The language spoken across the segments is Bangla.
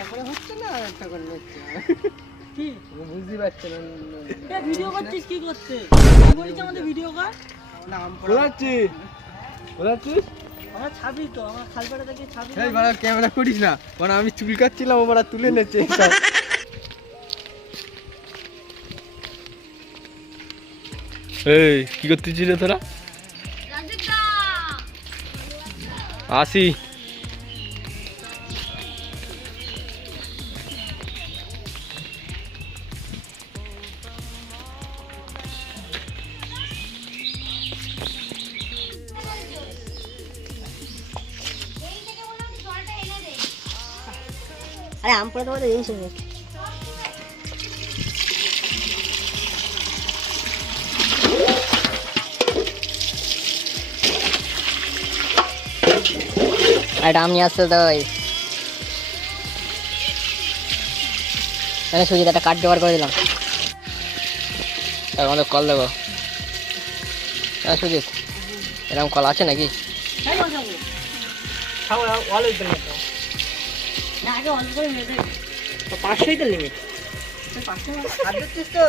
একটা করে হচ্ছে না আর একটা করে হচ্ছে কি বুঝতে পারছ না এ ভিডিও করছিস কি করতে কি বলিস আমাদের ভিডিও কর না আম পড়াচ্ছি বলাচ্ছিস আমার ছাবি তো আমার খালপাড়া থেকে ছাবি এই বড় ক্যামেরা করিস না মানে আমি চুল কাটছিলাম ওরা তুলে নেছে এই কি করতেছিস রে তোরা আসি আরে আম পড়ে তোমাদের জিনিস নেই আর আম নিয়ে আসতে দাও এখানে সুজিত একটা কাঠ জোগাড় করে দিলাম আমাদের কল দেবো হ্যাঁ সুজিত এরকম কল আছে নাকি না আগে অল্প করে মেরে 500ই তো লিমিট 500 হাত দিচ্ছিস তো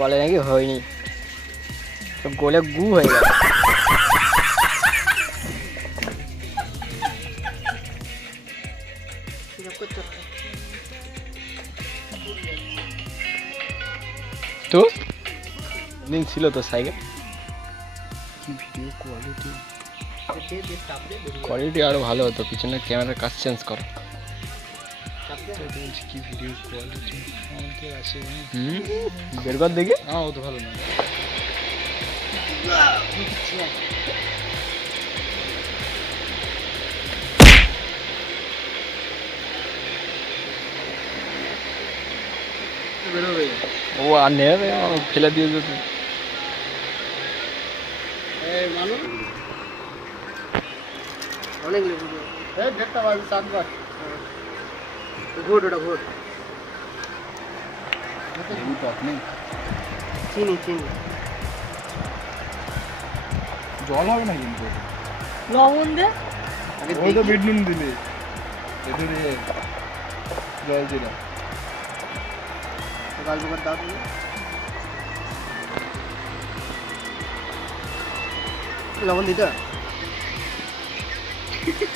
বলে নাকি হয়নি তো গোলে গু হয়ে গেল তো দিন ছিল তো সাইকেল কোয়ালিটি আরো ভালো হতো পিছনে ক্যামেরার কাজ চেঞ্জ করো কি ভিডিও কোয়ালিটি বের কর দেখি ও তো ভালো না ও আর নেবে ফেলে দিয়ে যেতে অনেক দেড়টা বাজে 7 বার ঘোট ওটা ঘোট চিনি চিনি জল হবে না কিন্তু লবণ দে ওই তো বিট নুন দিলে এতে দিয়ে জল দিলে গল্প করে দাও তুমি লবণ দিতে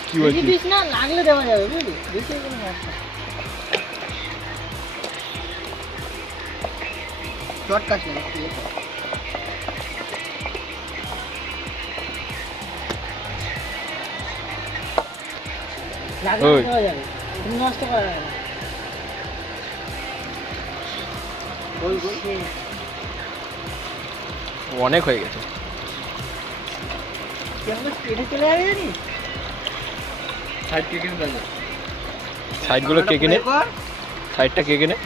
কি বলছিস না লাগলে দেওয়া যাবে বুঝলি বেশি কোনো সমস্যা শর্ট কাট না লাগলে দেওয়া যাবে তুমি নষ্ট করা যাবে না গোল গোল অনেক হয়ে গেছে কেমন স্পিডে চলে যাবে জানিস সাইড কে কিনে দাও সাইডগুলো কে কিনে সাইডটা কে কিনে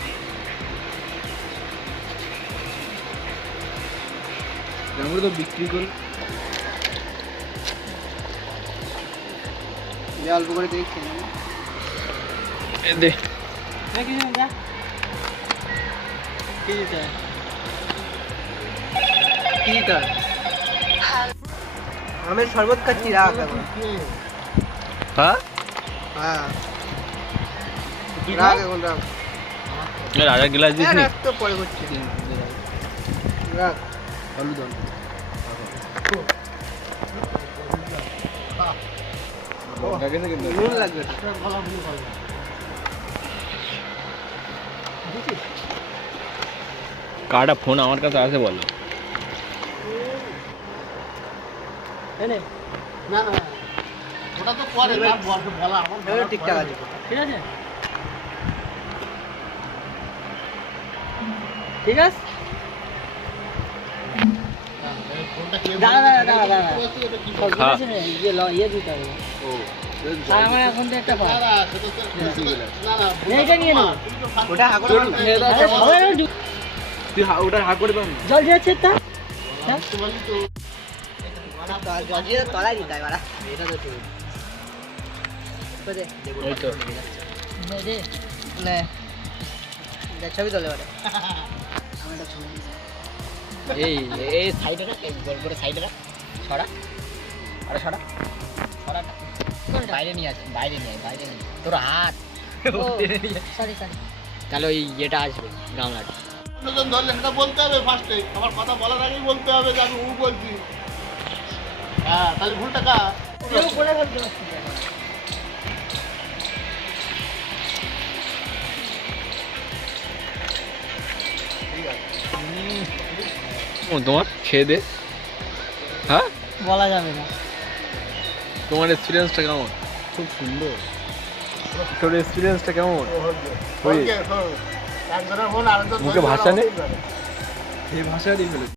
আমরা তো বিক্রি করি অল্প করে দেখছি দে দেখি যা কি দিতে কি তার আমের শরবত খাচ্ছি রাখ এখন হ্যাঁ হ্যাঁ রাখ এখন রাখ রাজা গ্লাস দিস নি রাখ তো পরে করছি রাখ আলু দাও নুন লাগবে কাটা ফোন আমার কাছে আছে বলো এনে না না ওটা তো পরে বলা আমার ঠিকঠাক আছে ঠিক আছে ঠিক আছে দাঁড়া দাঁড়া দাঁড়া দাঁড়া ইয়ে দিতে হবে আমার এখন তো একটা এইটা নিয়ে নাও ওটা তুই ওটা হা করে দাও জল দিয়েছে তা তলায় দিতে হয় এটা তো ছবি তোলে ওটা এই এই সাইডে গোল করে সাইডে ছড়া আরে ছড়া বাইরে নিয়ে আসি, বাইরে নিয়ে আয়, বাইরে নিয়ে আয়। তোর হাত সরি সরি তাহলে ওই ইয়েটা আসবে গামলাটা। নতুন ধরলে সেটা বলতে হবে ফার্স্টে, আমার কথা বলার আগেই বলতে হবে যে আমি উ বলছি। হ্যাঁ, তাহলে ভুলটা কার? কেউ বলে ফেলতে পারছি না। তোমার খেয়ে দে। হ্যাঁ, বলা যাবে না। তোমার এক্সপিরিয়েন্সটা কেমন? খুব সুন্দর। তোর এক্সপিরিয়েন্সটা কেমন? ওকে, একজনের ফোন আরেকজন মুখে ধরে ভাষা নেই? ওকে ধরে। এই ভাষা দিয়ে ফেলেছি।